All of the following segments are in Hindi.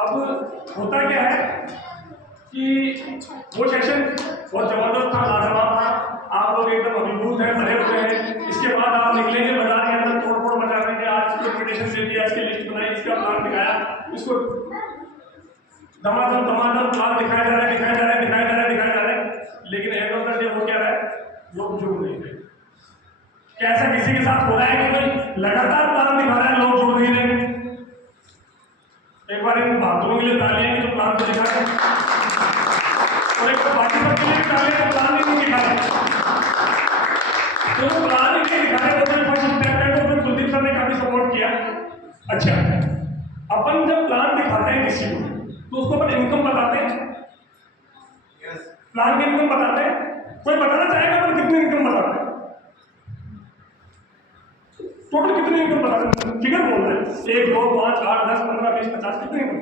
अब होता क्या है कि वो सेशन बहुत जबरदस्त था, लाजवाब था, आप लोग एकदम अभिभूत हैं, भरे हुए हैं। इसके बाद आप निकलेंगे बाजार के अंदर तोड़ फोड़ मचा देंगे, आज इसको इन्विटेशन दे दिया, इसकी लिस्ट बनाई, इसका प्लान दिखाया, इसको धमाधम प्लान दिखाया जा रहा है, लेकिन एंड ऑफ द डे हो क्या रहा है, लोग जुड़ नहीं रहे। क्या ऐसा किसी के साथ हो रहा है कि कोई लगातार प्लान दिखा रहा है, लोग जुड़ नहीं रहे? एक बार इन बातों के लिए तालियां कि जो प्लान को दिखा रहे, और एक बार बाकी सबके लिए तालियां तो प्लान ही नहीं दिखा रहे। तो प्लान ही नहीं दिखा रहे तो फिर फर्स्ट स्टेप है, तो फिर कुलदीप सर ने काफी सपोर्ट किया। अच्छा, अपन जब प्लान दिखाते हैं किसी को तो उसको अपन इनकम बताते हैं, प्लान की इनकम बताते हैं। कोई बताना चाहेगा अपन कितनी इनकम बताते हैं? टोटल कितनी इनकम बताते हैं? फिगर बोल रहे हैं, 1 2 5 8 10 15 20 50, कितनी इनकम?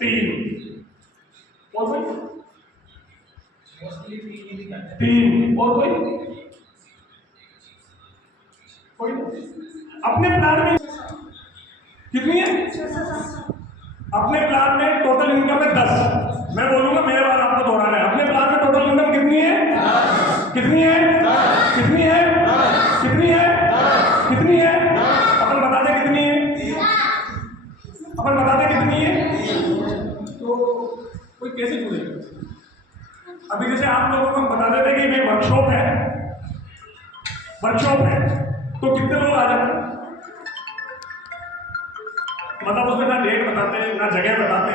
3 और कोई? मोस्टली 3 और कोई अपने प्लान में कितनी है? अपने प्लान में टोटल इनकम है 10। मैं बोलूंगा, मेरे बाद आपको दोहराना है। अपने प्लान में टोटल इनकम कितनी है? कितनी है? कितनी है? कितनी है? कितनी है? अपन बता दें कितनी है? अपन बता दें कितनी है? तो कोई कैसे जुड़ेगा? अभी जैसे आप लोगों को हम बता देते कि ये वर्कशॉप है, तो कितने लोग आ जाते हैं? मतलब उसमें ना डेट बताते, ना जगह बताते,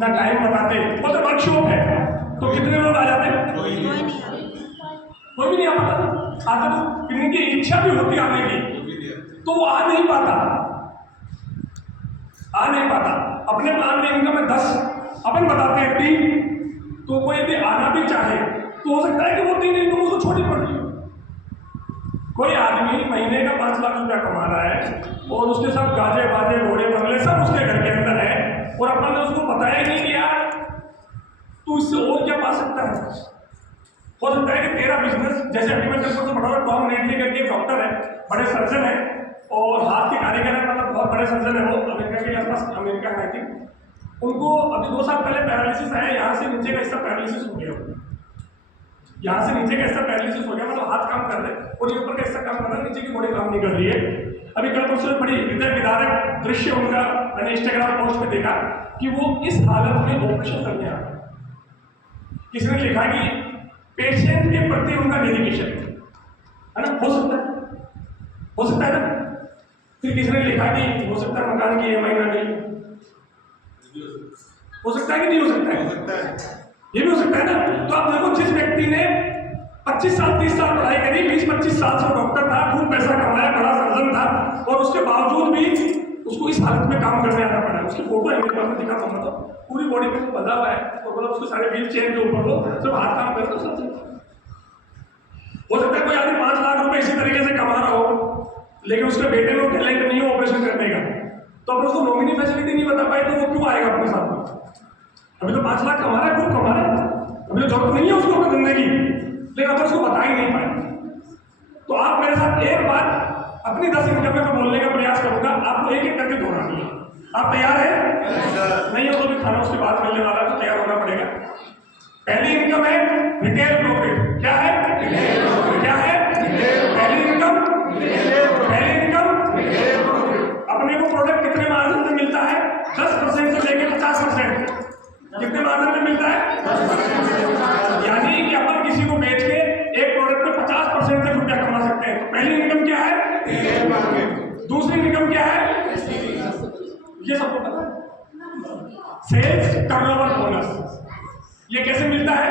ना टाइम बताते, वो तो वर्कशॉप है, तो कितने लोग आ जाते हैं? कोई भी नहीं आ पाता। आता तो इनकी इच्छा भी होती आने की, तो वो आ नहीं पाता। अपने प्लान में इनकम है 10, अपन बताते हैं 3, तो कोई यदि आना भी चाहे तो हो सकता है कि वो 3 इनकम उसको छोटी पड़ रही हो। कोई आदमी महीने का 5 लाख रुपया कमा रहा है और उसके सब गाजे बाजे घोड़े बंगले सब उसके घर के अंदर है, और अपन ने उसको बताया नहीं कि यार तू इससे और क्या पा सकता है। हो सकता है कि तेरा बिजनेस, जैसे अभी मैं सबसे बड़ा टॉम नेटली करके एक डॉक्टर है, बड़े सर्जन है और हाथ के कारीगर है, मतलब बहुत बड़े सर्जन है, वो अमेरिका के आसपास, अमेरिका है आई थिंक। उनको अभी 2 साल पहले पैरालिसिस आया, यहाँ से नीचे का हिस्सा पैरालिसिस हो गया, यहाँ से नीचे का हिस्सा पैरालिसिस हो गया, मतलब हाथ काम कर रहे हैं और ये ऊपर का हिस्सा काम कर रहा है, नीचे की बॉडी काम नहीं कर रही है। अभी कल परसों बड़ी हृदय विदारक दृश्य उनका मैंने इंस्टाग्राम पोस्ट पे देखा कि वो इस हालत में ऑपरेशन करने आ रहे। किसी ने लिखा कि पेशेंट के प्रति उनका डेडिकेशन है ना, हो सकता है ना। फिर किसी ने लिखा कि हो सकता है मकान की EMI ना गई, हो सकता है कि नहीं हो सकता है, ये भी हो सकता है ना। तो आप देखो, जिस व्यक्ति ने 25 साल 30 साल पढ़ाई करी, 20-25 साल से डॉक्टर था, खूब पैसा कमाया, बड़ा सर्जन था, और उसके बावजूद भी उसको इस हालत में काम करने आना पड़ा। उसकी फोटो है मेरे पास में, दिखा पाऊंगा तो पूरी बॉडी पे बंधा हुआ है, और मतलब उसके सारे व्हील चेयर के ऊपर वो सब हाथ काम करते सब। हो सकता है कोई आदमी 5 लाख रुपए इसी तरीके से कमा रहा हो, लेकिन उसके बेटे में टैलेंट नहीं हो ऑपरेशन करने का, तो अपन उसको नॉमिनी फैसिलिटी नहीं बता पाए, तो वो क्यों आएगा अपने साथ में? अभी तो 5 लाख कमा रहा है, खूब कमा रहा है, अभी तो जरूरत नहीं है उसको अपने धंधे की, लेकिन अपन उसको बता ही नहीं पाए। तो आप मेरे साथ एक बार अपनी 10 इनकम में बोलने का प्रयास करूंगा, आपको एक एक करके दोहरानी है। आप तैयार हैं? नहीं हो तो भी खाना उसके बाद मिलने वाला है, तो तैयार होना पड़ेगा। पहली इनकम है रिटेल प्रॉफिट। क्या है? क्या है? पहली इनकम अपने को प्रोडक्ट कितने मार्जिन में मिलता है? 10% से लेकर 50%। कितने मार्जिन में मिलता है? 10%। यानी कि अपन किसी को बेच के एक प्रोडक्ट में 50% तक रुपया कमा सकते हैं। तो पहली इनकम क्या है? दूसरी इनकम क्या है? ये सबको पता है, सेल्स टर्नओवर बोनस। ये कैसे मिलता है?